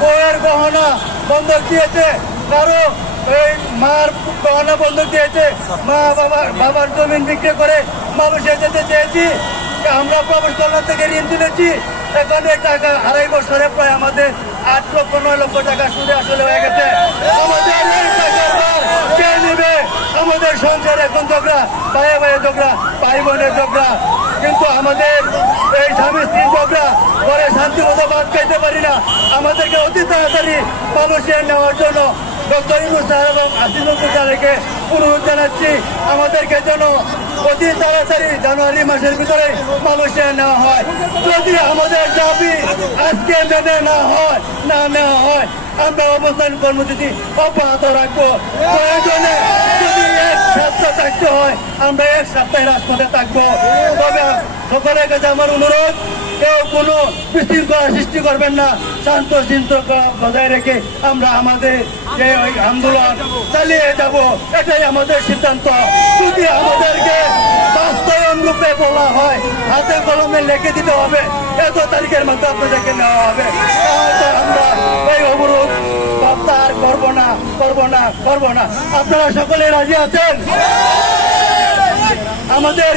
বউয়ের গহনা বন্ধক দিয়েছে, কারো এই মার গহনা বন্ধক দিয়েছে, মা বাবার জমিন বিক্রি করে মানুষের যেতে চেয়েছি। আমরা প্রবেশ কল্যাণ থেকে ঋণ তুলেছি, এখানে টাকা 2.5 বছরে প্রায় আমাদের 8 লক্ষ 9 লক্ষ টাকা সুদে আসলে হয়ে গেছে। আমাদের এই টাকার ভার কে নেবে? আমাদের সংসার এখন ঝগড়া, ভাইয়ে ভাইয়ে ঝগড়া, ভাই বোনের ঝগড়া। কিন্তু আমাদের এই স্বামী স্ত্রীর ঝগড়া পরে শান্তি মতো ভাত খাইতে পারি না। আমাদেরকে অতি তাড়াতাড়ি মালয়েশিয়া নেওয়ার জন্য ডক্টর ইউনূস স্যার এবং আসিফুল স্যারকে অনুরোধ জানাচ্ছি, আমাদেরকে যেন অতি তাড়াতাড়ি জানুয়ারি মাসের ভিতরে মালয়েশিয়া নেওয়া হয়। যদি আমাদের দাবি আজকে মেনে না নেওয়া হয়, আমরা অবস্থান কর্মসূচি অব্যাহত রাখবো। প্রয়োজনে যদি 1 সপ্তাহ থাকতে হয়, আমরা 1 সপ্তাহে রাজপথে থাকবো। তবে সকলের কাছে আমার অনুরোধ, কেউ কোনো বিশৃঙ্খলা সৃষ্টি করবেন না, শান্ত শৃঙ্খলা বজায় রেখে আমরা আমাদের যে ওই আন্দোলন চালিয়ে যাব, এটাই আমাদের সিদ্ধান্ত। যদি আমাদেরকে বাস্তবায়ন রূপে বলা হয়, হাতে কলমে লিখে দিতে হবে, এত তারিখের মধ্যে আপনাদেরকে নেওয়া হবে, তাহলে আমরা এই অবরোধ প্রত্যাহার করবো না। আপনারা সকলে রাজি আছেন? আমাদের